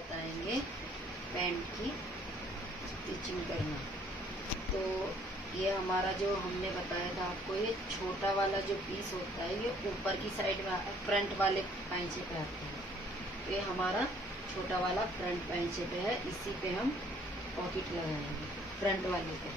बताएंगे पैंट की स्टिचिंग करना। तो ये हमारा जो हमने बताया था आपको, ये छोटा वाला जो पीस होता है ये ऊपर की साइड में फ्रंट वाले पैंचे पे आता है। तो ये हमारा छोटा वाला फ्रंट पैंचे पे है, इसी पे हम पॉकेट लगाएंगे फ्रंट वाले पे।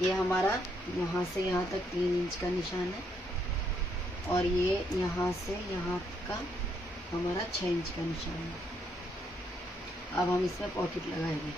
ये हमारा यहाँ से यहाँ तक 3 इंच का निशान है और ये यहाँ से यहाँ का हमारा 6 इंच का निशान है। अब हम इसमें पॉकेट लगाएंगे।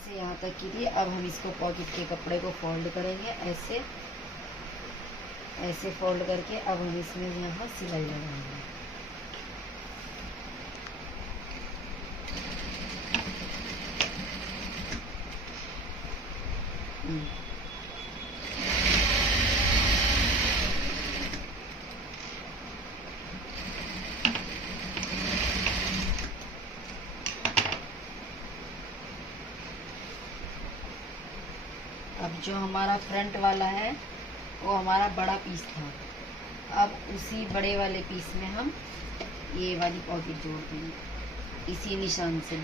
से यहाँ तक की थी। अब हम इसको पॉकेट के कपड़े को फोल्ड करेंगे, ऐसे ऐसे फोल्ड करके अब हम इसमें यहाँ सिलाई लगाएंगे। अब जो हमारा फ्रंट वाला है वो हमारा बड़ा पीस था, अब उसी बड़े वाले पीस में हम ये वाली पॉकेट जोड़ देंगे इसी निशान से।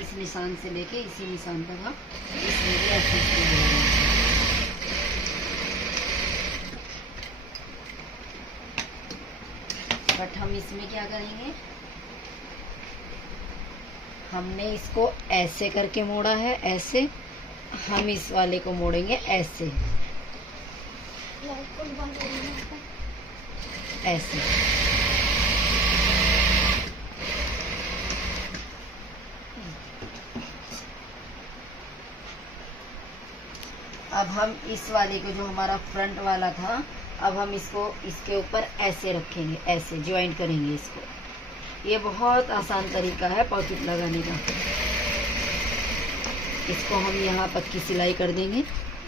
इस निशान से लेके इसी निशान तक हम इसमें भी ऐसे बट हम इसमें क्या करेंगे, हमने इसको ऐसे करके मोड़ा है, ऐसे हम इस वाले को मोड़ेंगे ऐसे ऐसे। अब हम इस वाले को जो हमारा फ्रंट वाला था, अब हम इसको इसके ऊपर ऐसे रखेंगे, ऐसे ज्वाइंट करेंगे इसको। ये बहुत आसान तरीका है पॉकेट लगाने का। इसको हम यहाँ पक्की सिलाई कर देंगे।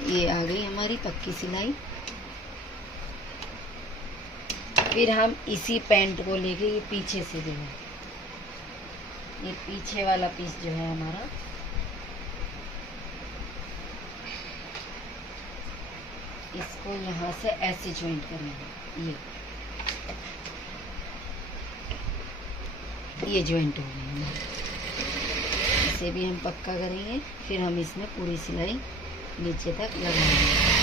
ये आ गई हमारी पक्की सिलाई। फिर हम इसी पैंट को लेके ये पीछे से जो है, ये पीछे वाला पीस जो है हमारा, इसको यहाँ से ऐसे ज्वाइंट करेंगे। ये ज्वाइंट हो गई, इसे भी हम पक्का करेंगे। फिर हम इसमें पूरी सिलाई नीचे तक लगाएंगे।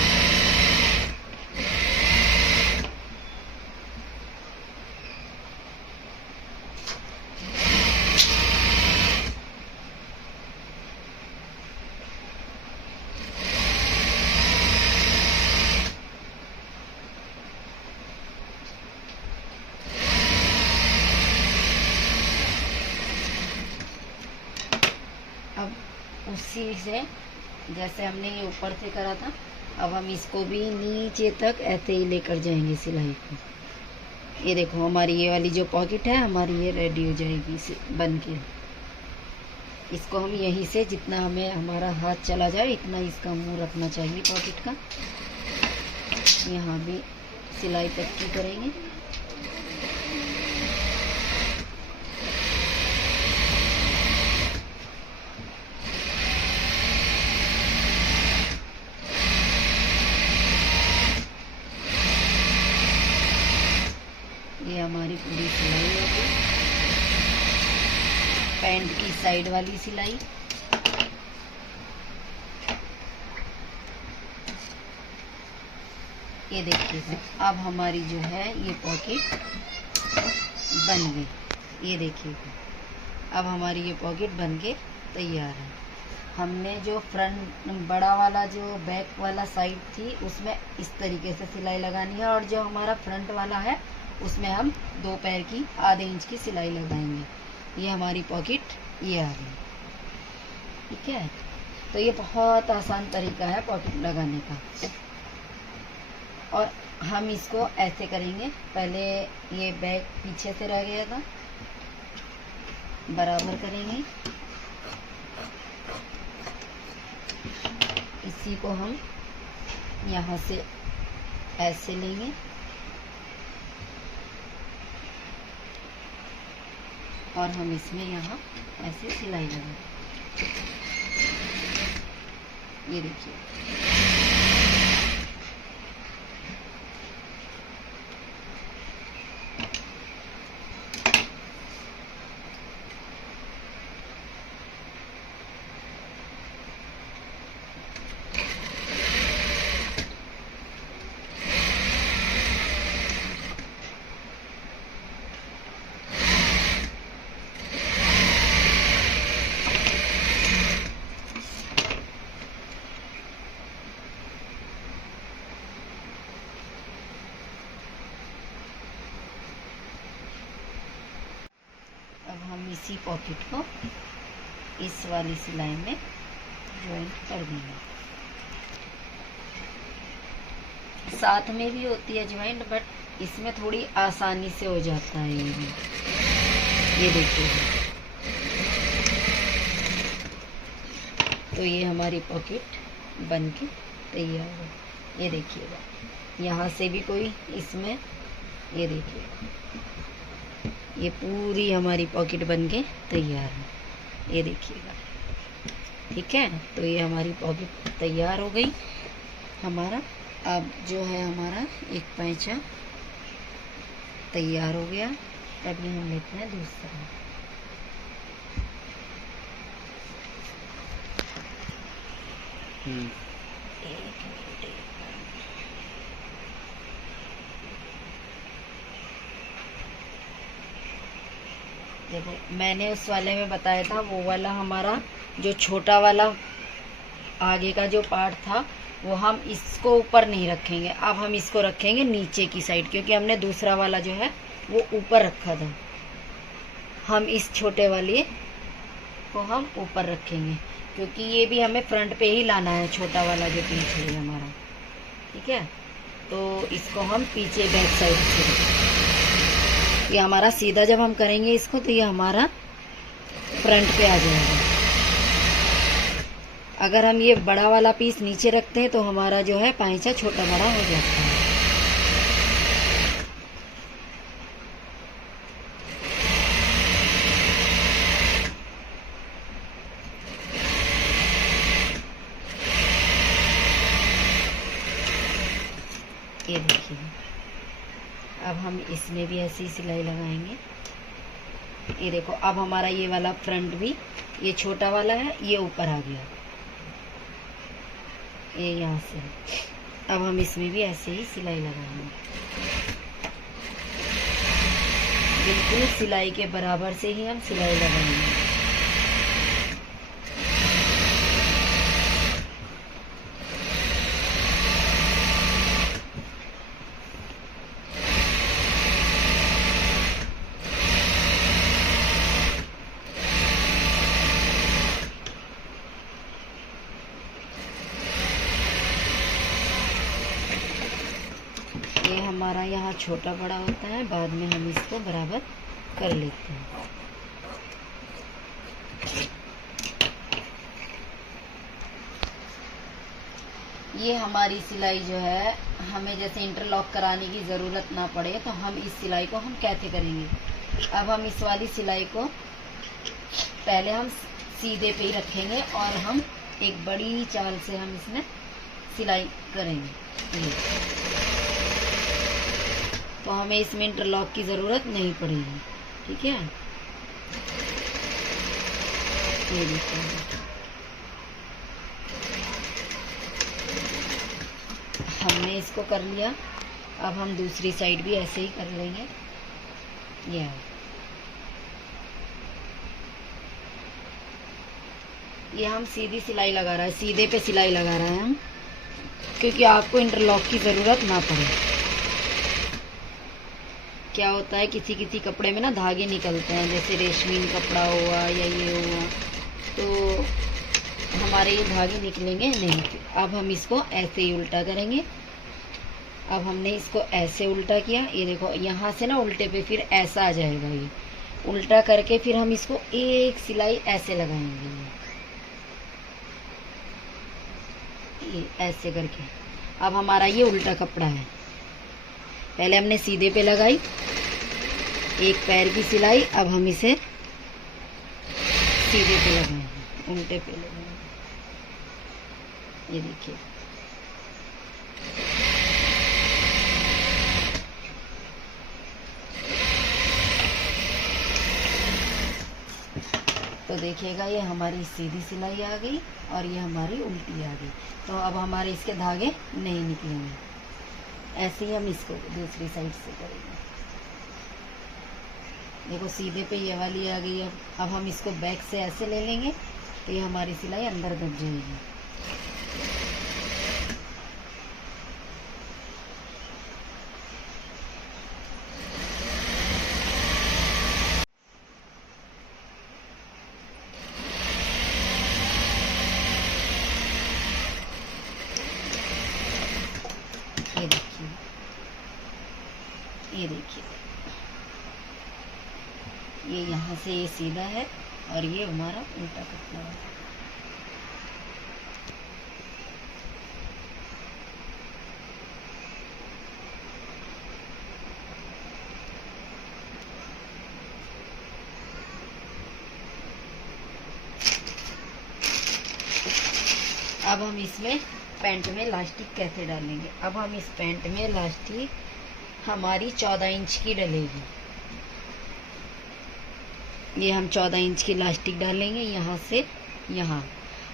अब उसी से जैसे हमने ये ऊपर से करा था, अब हम इसको भी नीचे तक ऐसे ही लेकर जाएंगे सिलाई को। ये देखो हमारी ये वाली जो पॉकेट है हमारी ये रेडी हो जाएगी बन के। इसको हम यहीं से जितना हमें हमारा हाथ चला जाए इतना इसका मुंह रखना चाहिए पॉकेट का। यहाँ भी सिलाई पक्की करेंगे। ये हमारी पूरी सिलाई हो गई, पैंट की साइड वाली सिलाई। ये देखिएगा अब हमारी जो है ये पॉकेट बन गई। ये देखिएगा, अब हमारी ये पॉकेट बन के तैयार है। हमने जो फ्रंट बड़ा वाला जो बैक वाला साइड थी उसमें इस तरीके से सिलाई लगानी है, और जो हमारा फ्रंट वाला है उसमें हम 2 पैर की आधे इंच की सिलाई लगाएंगे। ये हमारी पॉकेट ये आ गई। ठीक है, तो ये बहुत आसान तरीका है पॉकेट लगाने का। और हम इसको ऐसे करेंगे, पहले ये बैक पीछे से रह गया था, बराबर करेंगे, इसी को हम यहाँ से ऐसे लेंगे और हम इसमें यहाँ ऐसे सिलाई लगाएंगे। ये देखिए, अब हम इसी पॉकेट को इस वाली सिलाई में ज्वाइंट कर देंगे। साथ में भी होती है ज्वाइंट, बट इसमें थोड़ी आसानी से हो जाता है। ये भी, ये देखिए, तो ये हमारी पॉकेट बन के तैयार है। ये देखिएगा, यहाँ से भी कोई इसमें, ये देखिए, ये पूरी हमारी पॉकेट बन के तैयार है। ये देखिएगा, ठीक है, तो ये हमारी पॉकेट तैयार हो गई हमारा। अब जो है हमारा एक पैंचा तैयार हो गया। अब ये हम लेते हैं दूसरा। देखो, मैंने उस वाले में बताया था, वो वाला हमारा जो छोटा वाला आगे का जो पार्ट था वो हम इसको ऊपर नहीं रखेंगे। अब हम इसको रखेंगे नीचे की साइड, क्योंकि हमने दूसरा वाला जो है वो ऊपर रखा था। हम इस छोटे वाले को हम ऊपर रखेंगे, क्योंकि ये भी हमें फ्रंट पे ही लाना है, छोटा वाला जो पीछे है हमारा। ठीक है, तो इसको हम पीछे बैक साइड से रखेंगे। ये हमारा सीधा जब हम करेंगे इसको, तो ये हमारा फ्रंट पे आ जाएगा। अगर हम ये बड़ा वाला पीस नीचे रखते हैं तो हमारा जो है पैंचा छोटा बड़ा हो जाता है। ये देखिए, अब हम इसमें भी ऐसी सिलाई लगाएंगे। ये देखो, अब हमारा ये वाला फ्रंट भी, ये छोटा वाला है, ये ऊपर आ गया, ये यहाँ से। अब हम इसमें भी ऐसे ही सिलाई लगाएंगे, बिल्कुल सिलाई के बराबर से ही हम सिलाई लगाएंगे। ये हमारा यहाँ छोटा बड़ा होता है, बाद में हम इसको बराबर कर लेते हैं। ये हमारी सिलाई जो है, हमें जैसे इंटरलॉक कराने की ज़रूरत ना पड़े, तो हम इस सिलाई को हम कैसे करेंगे। अब हम इस वाली सिलाई को पहले हम सीधे पे ही रखेंगे और हम एक बड़ी चाल से हम इसमें सिलाई करेंगे। तो हमें इसमें इंटरलॉक की ज़रूरत नहीं पड़ेगी। ठीक है, ये देखिए, हमने इसको कर लिया। अब हम दूसरी साइड भी ऐसे ही कर लेंगे। ये ये हम सीधी सिलाई लगा रहा है, सीधे पे सिलाई लगा रहे हैं हम, क्योंकि आपको इंटरलॉक की ज़रूरत ना पड़े। क्या होता है किसी किसी कपड़े में ना धागे निकलते हैं, जैसे रेशमी कपड़ा हुआ या ये हुआ, तो हमारे ये धागे निकलेंगे नहीं। अब हम इसको ऐसे ही उल्टा करेंगे। अब हमने इसको ऐसे उल्टा किया, ये देखो यहाँ से ना उल्टे पे फिर ऐसा आ जाएगा। ये उल्टा करके फिर हम इसको एक सिलाई ऐसे लगाएंगे, ये ऐसे करके। अब हमारा ये उल्टा कपड़ा है। पहले हमने सीधे पे लगाई एक पैर की सिलाई, अब हम इसे सीधे पे लगाएंगे, उल्टे पे लगाएंगे। ये देखिए, तो देखिएगा ये हमारी सीधी सिलाई आ गई और ये हमारी उल्टी आ गई। तो अब हमारे इसके धागे नहीं निकलेंगे। ऐसे ही हम इसको दूसरी साइड से करेंगे। देखो सीधे पे ये वाली आ गई। अब हम इसको बैक से ऐसे ले लेंगे तो ये हमारी सिलाई अंदर दब जाएगी। ये देखिए, ये यहाँ से ये सीधा है और ये हमारा उल्टा कपड़ा है। अब हम इसमें पैंट में इलास्टिक कैसे डालेंगे। अब हम इस पैंट में इलास्टिक हमारी 14 इंच की डलेगी। ये हम 14 इंच की इलास्टिक डालेंगे यहाँ से यहाँ।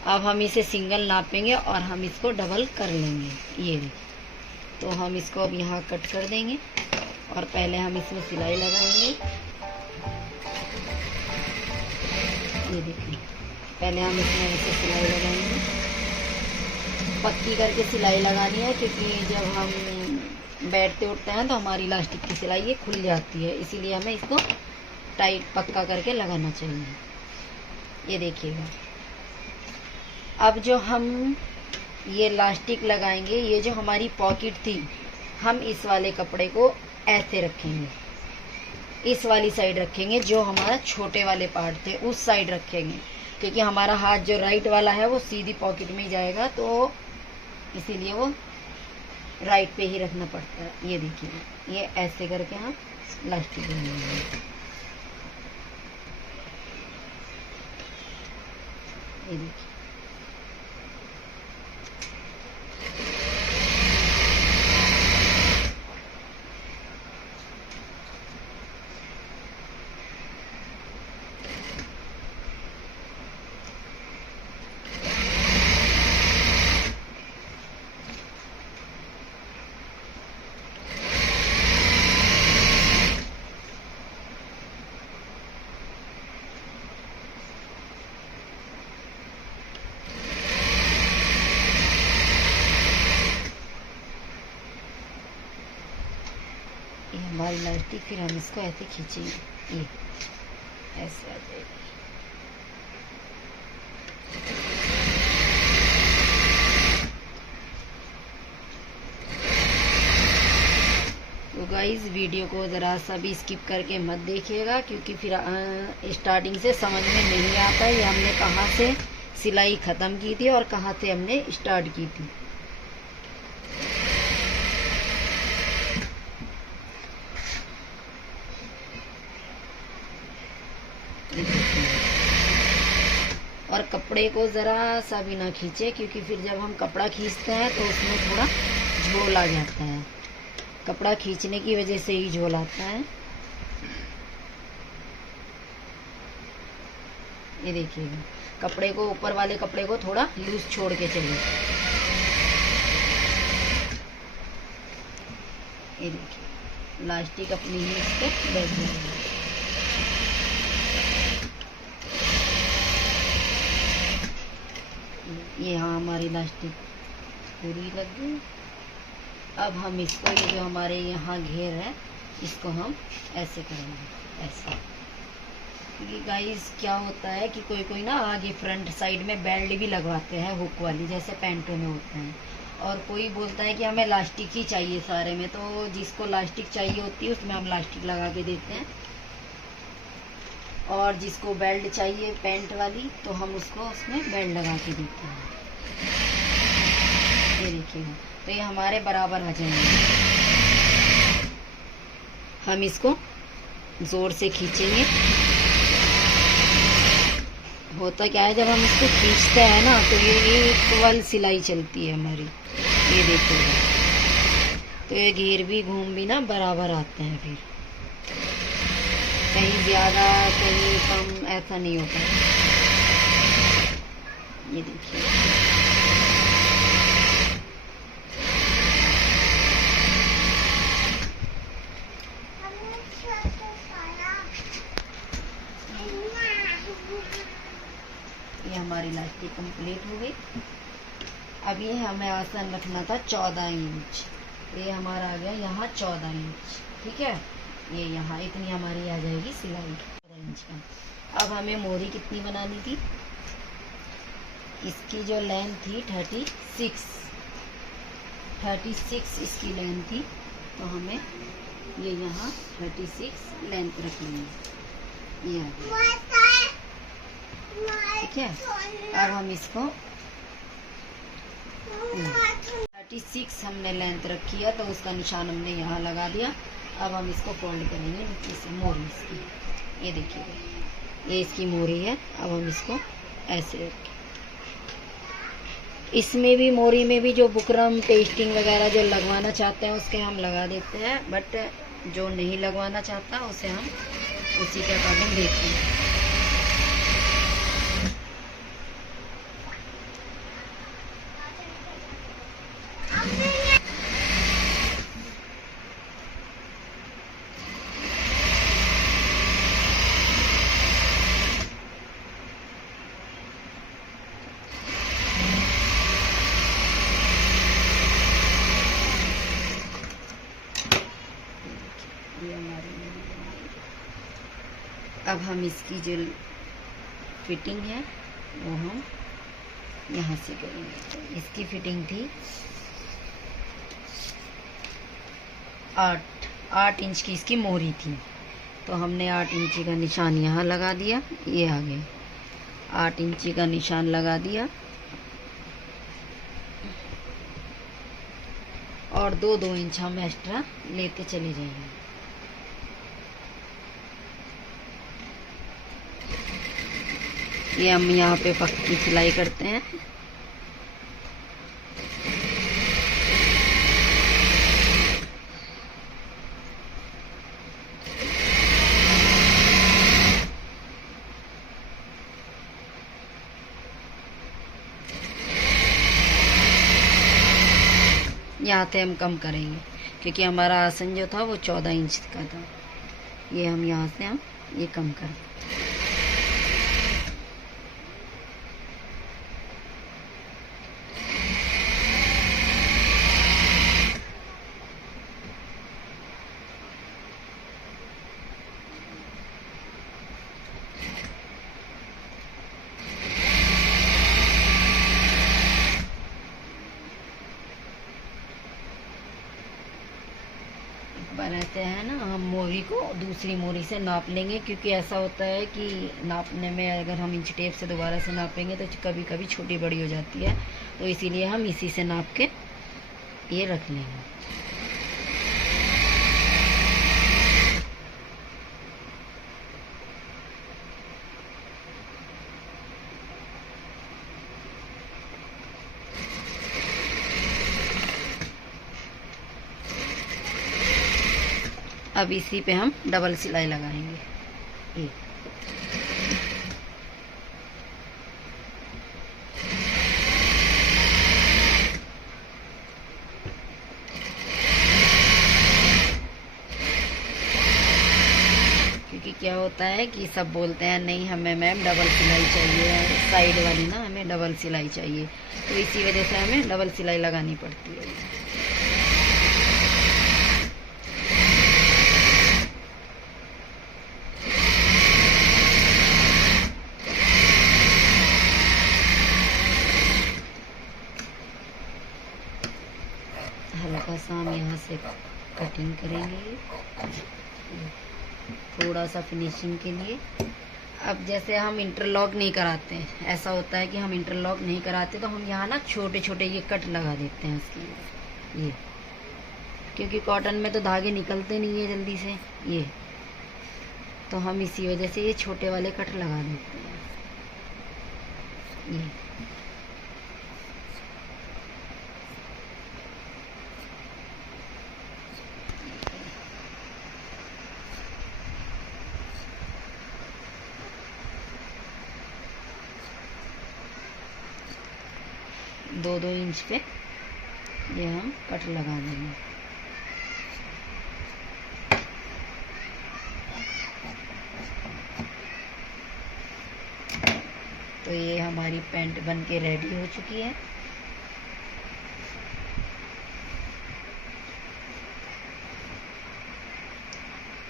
अब हम इसे सिंगल नापेंगे और हम इसको डबल कर लेंगे। ये देखिए, तो हम इसको अब यहाँ कट कर देंगे और पहले हम इसमें सिलाई लगाएंगे। ये देखिए, पहले हम इसमें ऐसे सिलाई लगाएंगे। पक्की करके सिलाई लगानी है, क्योंकि जब हम बैठते उठते हैं तो हमारी इलास्टिक की सिलाई ये खुल जाती है, इसीलिए हमें इसको टाइट पक्का करके लगाना चाहिए। ये देखिएगा, अब जो हम ये इलास्टिक लगाएंगे, ये जो हमारी पॉकेट थी, हम इस वाले कपड़े को ऐसे रखेंगे, इस वाली साइड रखेंगे। जो हमारा छोटे वाले पार्ट थे उस साइड रखेंगे, क्योंकि हमारा हाथ जो राइट वाला है वो सीधी पॉकेट में ही जाएगा, तो इसीलिए वो राइट पे ही रखना पड़ता है। ये देखिए, ये ऐसे करके हम इलास्टिक लगाएंगे। ये देखिए, ये हमारी इलास्टिक, फिर हम इसको ऐसे खींचेंगे, ये ऐसे आ जाएगी। तो गाइस, वीडियो को ज़रा सा भी स्किप करके मत देखिएगा, क्योंकि फिर स्टार्टिंग से समझ में नहीं आता है ये हमने कहाँ से सिलाई ख़त्म की थी और कहाँ से हमने स्टार्ट की थी। और कपड़े को ज़रा सा भी ना खींचे, क्योंकि फिर जब हम कपड़ा खींचते हैं तो उसमें थोड़ा झोल आ जाता है। कपड़ा खींचने की वजह से ही झोल आता है। ये देखिएगा, कपड़े को, ऊपर वाले कपड़े को थोड़ा लूज छोड़ के चलिए। ये देखिए, इलास्टिक अपनी ही इस पे बैठ जाएगी। ये यहाँ हमारी इलास्टिक पूरी लग गई। अब हम इसको, ये जो हमारे यहाँ घेर है, इसको हम ऐसे करेंगे, ऐसे। क्योंकि गाइस क्या होता है कि कोई कोई ना आगे फ्रंट साइड में बेल्ट भी लगवाते हैं हुक वाली, जैसे पैंटों में होते हैं, और कोई बोलता है कि हमें लास्टिक ही चाहिए सारे में। तो जिसको लास्टिक चाहिए होती है उसमें हम लास्टिक लगा के देते हैं, और जिसको बेल्ट चाहिए पैंट वाली तो हम उसको उसमें बेल्ट लगा के देते हैं। ये देखिएगा, तो ये हमारे बराबर आ जाएंगे। हम इसको जोर से खींचेंगे। होता क्या है, जब हम इसको खींचते हैं ना तो ये इक्वल सिलाई चलती है हमारी। ये देखिएगा, तो ये घेर भी घूम भी ना बराबर आते हैं, फिर कहीं ज़्यादा कहीं कम ऐसा नहीं होता। ये देखिए, ये हमारी इलास्टिक कंप्लीट हो गई। अब ये हमें आसन रखना था 14 इंच, तो ये हमारा आ गया यहाँ 14 इंच। ठीक है, ये यहाँ इतनी हमारी आ जाएगी सिलाई 14 इंच का। अब हमें मोरी कितनी बनानी थी, इसकी जो लेंथ थी 36 इसकी लेंथ थी, तो हमें ये यहाँ 36 लेंथ रखनी है। ये ठीक है, अब हम इसको 36 हमने लेंथ रखी है, तो उसका निशान हमने यहाँ लगा दिया। अब हम इसको फोल्ड करेंगे नीचे से, मोरी इसकी। ये देखिए, ये इसकी मोरी है। अब हम इसको ऐसे रखें। इसमें भी मोरी में भी जो बुकरम पेस्टिंग वगैरह जो लगवाना चाहते हैं उसके हम लगा देते हैं, बट जो नहीं लगवाना चाहता उसे हम उसी के अकॉर्डिंग देते हैं। अब हम इसकी जो फिटिंग है वो हम यहाँ से करेंगे। इसकी फिटिंग थी 8 इंच की, इसकी मोरी थी, तो हमने 8 इंची का निशान यहाँ लगा दिया। ये आगे 8 इंची का निशान लगा दिया, और 2-2 इंच हम एक्स्ट्रा लेते चले जाएंगे। ये हम यहाँ पे पक्की सिलाई करते हैं। यहाँ से हम कम करेंगे क्योंकि हमारा आसन जो था वो 14 इंच का था। ये हम यहाँ से हम ये कम कर, बनाते हैं ना हम मोरी को दूसरी मोरी से नाप लेंगे, क्योंकि ऐसा होता है कि नापने में अगर हम इंच टेप से दोबारा से नापेंगे तो कभी कभी छोटी बड़ी हो जाती है, तो इसीलिए हम इसी से नाप के ये रख लेंगे। अब इसी पे हम डबल सिलाई लगाएंगे। ये क्योंकि क्योंकि क्या होता है कि सब बोलते हैं नहीं हमें मैम डबल सिलाई चाहिए, साइड वाली ना हमें डबल सिलाई चाहिए, तो इसी वजह से हमें डबल सिलाई लगानी पड़ती है। हल्का सा हम यहाँ से कटिंग करेंगे थोड़ा सा फिनिशिंग के लिए। अब जैसे हम इंटरलॉक नहीं कराते हैं, ऐसा होता है कि हम इंटरलॉक नहीं कराते, तो हम यहाँ ना छोटे छोटे ये कट लगा देते हैं इसके ये, क्योंकि कॉटन में तो धागे निकलते नहीं है जल्दी से ये, तो हम इसी वजह से ये छोटे वाले कट लगा देते हैं ये। दो 2 इंच पे ये हम कट लगा देंगे। तो ये हमारी पैंट बन के रेडी हो चुकी है।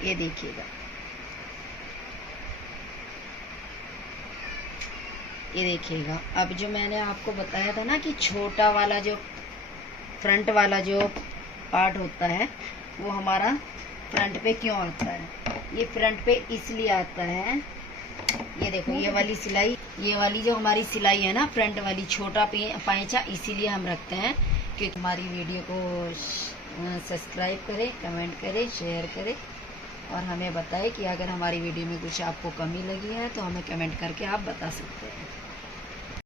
ये देखिएगा, ये देखिएगा। अब जो मैंने आपको बताया था ना कि छोटा वाला जो फ्रंट वाला जो पार्ट होता है वो हमारा फ्रंट पे क्यों आता है, ये फ्रंट पे इसलिए आता है, ये देखो ये वाली सिलाई, ये वाली जो हमारी सिलाई है ना फ्रंट वाली, छोटा पैंचा इसीलिए हम रखते हैं कि हमारी वीडियो को सब्सक्राइब करें, कमेंट करें, शेयर करें और हमें बताएं कि अगर हमारी वीडियो में कुछ आपको कमी लगी है तो हमें कमेंट करके आप बता सकते हैं।